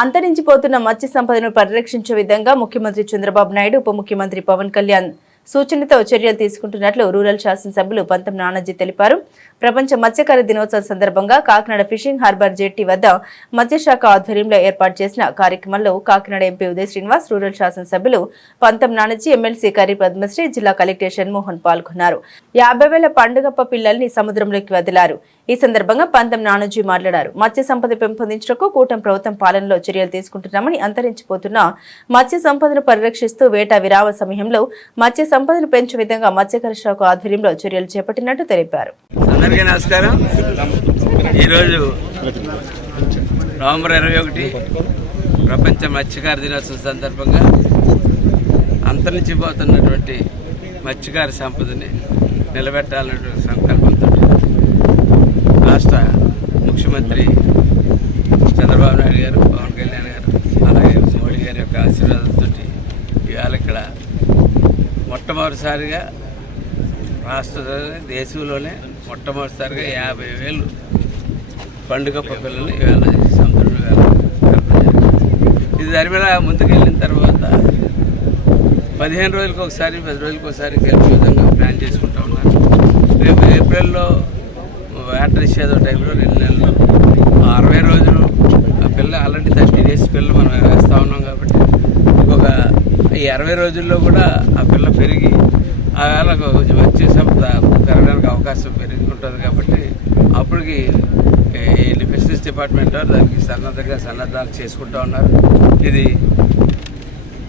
అంతరించిపోతున్న మత్స్య సంపదను పరిరక్షించే విధంగా ముఖ్యమంత్రి చంద్రబాబు నాయుడు, ఉప ముఖ్యమంత్రి పవన్ కళ్యాణ్ సూచనతో చర్యలు తీసుకుంటున్నట్లు రూరల్ శాసనసభ్యులు పంతం నానాజీ తెలిపారు. ప్రపంచ మత్స్యకార దినోత్సవం సందర్భంగా కాకినాడ ఫిషింగ్ హార్బర్ జెట్టి వద్ద మత్స్యశాఖ ఆధ్వర్యంలో ఏర్పాటు చేసిన కార్యక్రమంలో కాకినాడ ఎంపీ ఉదయ్ శ్రీనివాస్, రూరల్ శాసనసభ్యులు పంతం నానాజీ, ఎమ్మెల్సీ కరి పద్మశ్రీ, జిల్లా కలెక్టర్ షణ్మోహన్ పాల్గొన్నారు. 50,000 పండుగప్ప పిల్లల్ని సముద్రంలోకి వదిలారు. ఈ సందర్భంగా పంతం నానాజీ మాట్లాడారు. మత్స్య సంపద పెంపొందించడానికి కూటమి ప్రభుత్వం పాలనలో చర్యలు తీసుకుంటున్నామని, అంతరించిపోతున్న మత్స్య సంపదను పరిరక్షిస్తూ వేట విరామ సమయంలో మత్స్య సంపదను పెంచే విధంగా మత్స్యకార శాఖ ఆధ్వర్యంలో చర్యలు చేపట్టినట్టు తెలిపారు. అందరికీ నమస్కారం. ఈరోజు నవంబర్ 21 ప్రపంచ మత్స్యకార దినోత్సవం సందర్భంగా అంతరించిపోతున్నటువంటి మత్స్యకార సంపదని నిలబెట్టాలనే సంకల్పంతో రాష్ట్ర ముఖ్యమంత్రి చంద్రబాబు నాయుడు గారు, పవన్ కళ్యాణ్ గారు, అలాగే మోడీ గారి యొక్క ఆశీర్వాదంతో ఇవాళ ఇక్కడ మొట్టమొదటిసారిగా దేశంలోనే మొట్టమొదటిసారిగా 50,000 పండుగప్ప పిల్లలు ఇవాళ సముద్రంలో ఇది జరిపేలా ముందుకెళ్ళిన తర్వాత 15 రోజులకు ఒకసారి 10 రోజులకు ఒకసారి కలిపే విధంగా ప్లాన్ చేసుకుంటూ ఉన్నారు. రేపు ఏప్రిల్లో వేట నిషేధం టైంలో 2 నెలలు 60 రోజులు ఆ పిల్ల ఆల్రెడీ 30 డేస్ పిల్లలు మనం వేస్తూ ఉన్నాం కాబట్టి ఒక ఈ 60 రోజుల్లో కూడా ఆ పిల్ల పెరిగి ఆ వేళకు వచ్చే సంపద పెరగడానికి అవకాశం పెరిగి ఉంటుంది. కాబట్టి అప్పటికి ఫిషరీస్ డిపార్ట్మెంట్ దానికి సన్నద్ధాలు చేసుకుంటూ ఉన్నారు. ఇది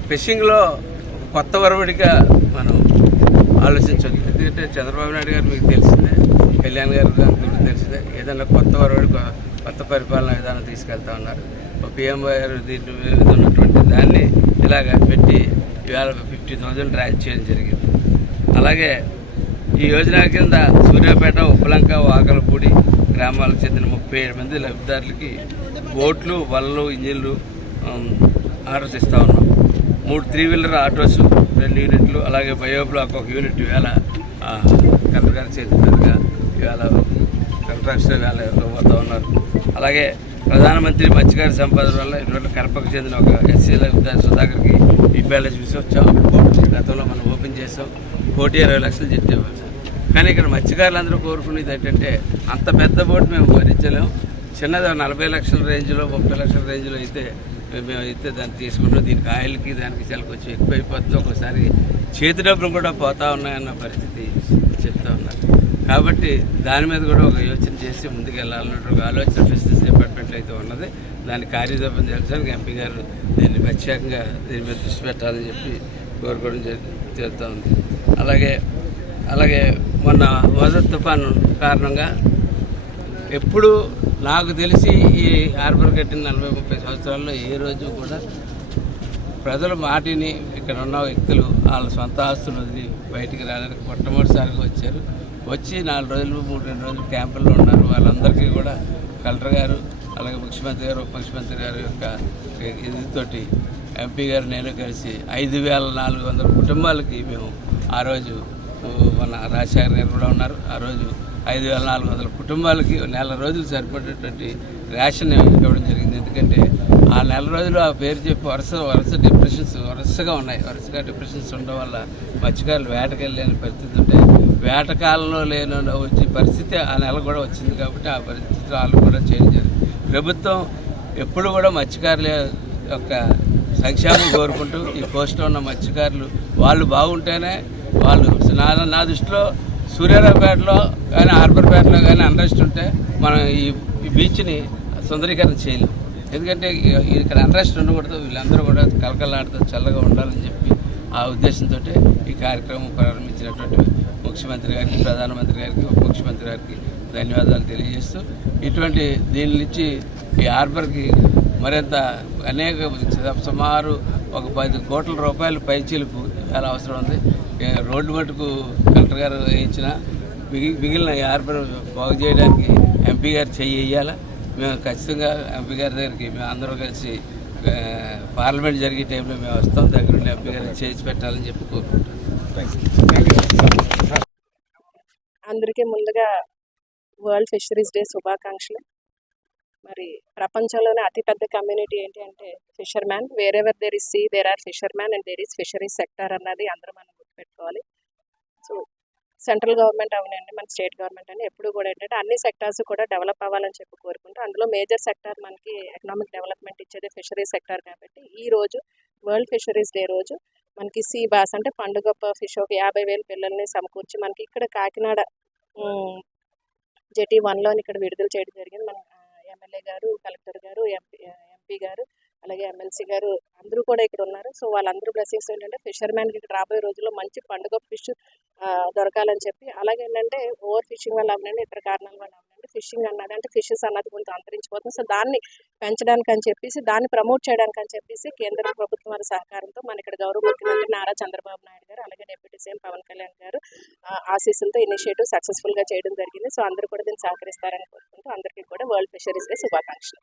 ఫిషింగ్లో కొత్త వరవడిగా మనం ఆలోచించవచ్చు. ఎందుకంటే చంద్రబాబు నాయుడు గారు మీకు తెలిసిందే, కళ్యాణ్ గారు కూడా తెలిసిందే, ఏదైనా కొత్త వరవడి కొత్త పరిపాలన విధానం తీసుకెళ్తా ఉన్నారు. పిఎం గారు దీంట్లో ఉన్నటువంటి దాన్ని ఇలాగ పెట్టి ఇవాళ 50,000 డ్రాన్స్ చేయడం జరిగింది. అలాగే ఈ యోజన కింద సూర్యాపేట, ఉప్పలంక, వాకలపూడి గ్రామాలకు చెందిన 37 మంది లబ్ధిదారులకి బోట్లు, వలలు, ఇంజిన్లు ఆర్డర్స్ ఇస్తూ ఉన్నాం. 3 3-వీలర్ ఆటోస్ 2 యూనిట్లు, అలాగే బయోబ్లాక్ 1 యూనిట్ ఇవాళ కలెక్టర్ గారి చేతి మీదుగా ఇవాళ కంట్రాక్షన్ ఇవాళ ఇవ్వబోతూ ఉన్నారు. అలాగే ప్రధానమంత్రి మత్స్యకార సంపద వల్ల ఇటువంటి కడపకు చెందిన ఒక ఎస్సీ లబ్ధిదారు సుధాకర్కి ఈపీఎల్ఎస్ చూసి వచ్చాం. గతంలో మనం ఓపెన్ చేసాం. 1,20,00,000 జట్టి ఇవ్వాలి. కానీ ఇక్కడ మత్స్యకారులందరూ కోరుకునేది ఏంటంటే అంత పెద్ద బోట్ మేము భరించలేము. చిన్నది 40 లక్షల రేంజ్లో 30 లక్షల రేంజ్లో అయితే మేము అయితే దాన్ని తీసుకుంటాం. దీనికి ఆయిల్కి దానికి చాలా కొంచెం ఎక్కువ అయిపోతుంది. ఒకసారి చేతి డబ్బులు కూడా పోతా ఉన్నాయన్న పరిస్థితి చెప్తా ఉన్నారు. కాబట్టి దాని మీద కూడా ఒక యోచన చేసి ముందుకు వెళ్ళాలన్నట్టు ఒక ఆలోచన ఫిషరీస్ డిపార్ట్మెంట్లో అయితే ఉన్నది. దాన్ని కార్యరూపం చేర్చడానికి ఎంపీ గారు దీన్ని ప్రత్యేకంగా దీని మీద దృష్టి పెట్టాలని చెప్పి కోరుకోవడం చేస్తూ ఉంది. అలాగే మొన్న వరద తుఫాను కారణంగా ఎప్పుడు నాకు తెలిసి ఈ హార్బర్ కట్టిన 40-30 సంవత్సరాల్లో ఏ రోజు కూడా ప్రజల మాటిని ఇక్కడ ఉన్న వ్యక్తులు వాళ్ళ సొంత ఆస్తులు వదిలి బయటికి రావడానికి మొట్టమొదటిసారిగా వచ్చారు. వచ్చి 4 రోజులు 3 రోజులు క్యాంపుల్లో ఉన్నారు. వాళ్ళందరికీ కూడా కలెక్టర్ గారు, అలాగే ముఖ్యమంత్రి గారు, ఉప ముఖ్యమంత్రి గారి యొక్క ఇదితోటి ఎంపీ గారు నేను కలిసి 5,400 కుటుంబాలకి మేము ఆ రోజు మన రాజశేఖర్ గారు కూడా ఉన్నారు. ఆ రోజు 5,400 కుటుంబాలకి నెల రోజులు సరిపడేటువంటి రేషన్ ఇవ్వడం జరిగింది. ఎందుకంటే ఆ నెల రోజులు ఆ పేరు చెప్పి వరుస డిప్రెషన్స్ వరుసగా ఉన్నాయి. వరుసగా డిప్రెషన్స్ ఉండడం వల్ల మత్స్యకారులు వేటకెళ్ళలేని పరిస్థితి ఉంటే వేటకాలంలో లేని వచ్చే పరిస్థితి ఆ నెల కూడా వచ్చింది. కాబట్టి ఆ పరిస్థితి వాళ్ళు కూడా చేయడం జరిగింది. ప్రభుత్వం ఎప్పుడు కూడా మత్స్యకారుల యొక్క సంక్షేమం కోరుకుంటూ ఈ కోస్ట్లో ఉన్న మత్స్యకారులు వాళ్ళు బాగుంటేనే వాళ్ళు నా దృష్టిలో సూర్యారావుపేటలో కానీ హార్బర్పేటలో కానీ అన్రెస్ట్ ఉంటే మనం ఈ బీచ్ని సుందరీకరణ చేయలేం. ఎందుకంటే ఇక్కడ అన్రెస్ట్ ఉండకూడదు. వీళ్ళందరూ కూడా కలకలాడుతూ చల్లగా ఉండాలని చెప్పి ఆ ఉద్దేశంతో ఈ కార్యక్రమం ప్రారంభించినటువంటి ముఖ్యమంత్రి గారికి, ప్రధానమంత్రి గారికి, ఉప ముఖ్యమంత్రి గారికి ధన్యవాదాలు తెలియజేస్తూ ఇటువంటి దీని నుంచి ఈ హార్బర్కి మరింత సుమారు ఒక 10 కోట్ల రూపాయలు పైచీలకు చాలా అవసరం ఉంది. రోడ్డు మట్టుకు కలెక్టర్ గారు వేయించిన మిగిలిన హార్బర్ బాగు చేయడానికి ఎంపీ గారు చెయ్యాలి. మేము ఖచ్చితంగా ఎంపీ గారి దగ్గరికి మేము అందరూ కలిసి పార్లమెంట్ జరిగే టైంలో మేము వస్తాం. దగ్గరుండి ఎంపీ గారికి చేసి పెట్టాలని చెప్పి కోరుకుంటాం. అందరికీ ముందుగా వరల్డ్ ఫిషరీస్ డే శుభాకాంక్షలు. మరి ప్రపంచంలోనే అతిపెద్ద కమ్యూనిటీ ఏంటి అంటే fisherman. Wherever there is sea there are fisherman and there is fisheries sector అన్నది అందరూ మనం గుర్తుపెట్టుకోవాలి. సో సెంట్రల్ గవర్నమెంట్ అవనండి, మన స్టేట్ గవర్నమెంట్ అని ఎప్పుడు కూడా ఏంటంటే అన్ని సెక్టార్స్ కూడా డెవలప్ అవ్వాలని చెప్పి కోరుకుంటూ, అందులో మేజర్ సెక్టార్ మనకి ఎకనామిక్ డెవలప్మెంట్ ఇచ్చేది ఫిషరీస్ సెక్టార్ కాబట్టి ఈ రోజు వరల్డ్ ఫిషరీస్ డే రోజు మనకి సీ బాస్ అంటే పండుగప్ప ఫిష్ ఒక 50,000 పిల్లల్ని సమకూర్చి మనకి ఇక్కడ కాకినాడ జెటీ 1లోని ఇక్కడ విడుదల చేయడం జరిగింది. మన ఎమ్మెల్యే గారు, కలెక్టర్ గారు, ఎంపీ గారు, అలాగే ఎమ్మెల్సీ గారు అందరూ కూడా ఇక్కడ ఉన్నారు. సో వాళ్ళందరూ బ్లెస్సింగ్స్ ఏంటంటే ఫిషర్మ్యాన్కి ఇక్కడ రాబోయే రోజుల్లో మంచి పండుగ ఫిష్ దొరకాలని చెప్పి, అలాగే ఏంటంటే ఓవర్ ఫిషింగ్ వల్ల అవనండి, ఇతర కారణాల వల్ల అవనండి ఫిషింగ్ అన్నది అంటే ఫిషెస్ అన్నది కొంచెం అంతరించిపోతుంది. సో దాన్ని పెంచడానికి అని చెప్పేసి, దాన్ని ప్రమోట్ చేయడానికి అని చెప్పేసి కేంద్ర ప్రభుత్వం వారి సహకారంతో మన ఇక్కడ గౌరవ ముఖ్యమంత్రి నారా చంద్రబాబు నాయుడు గారు, అలాగే డిప్యూటీ సీఎం పవన్ కళ్యాణ్ గారు ఆశీస్సులతో ఇనిషియేటివ్ సక్సెస్ఫుల్గా చేయడం జరిగింది. సో అందరూ కూడా దీన్ని సహకరిస్తారని కోరుకుంటూ అందరికీ కూడా వరల్డ్ ఫిషరీస్ డే శుభాకాంక్షలు.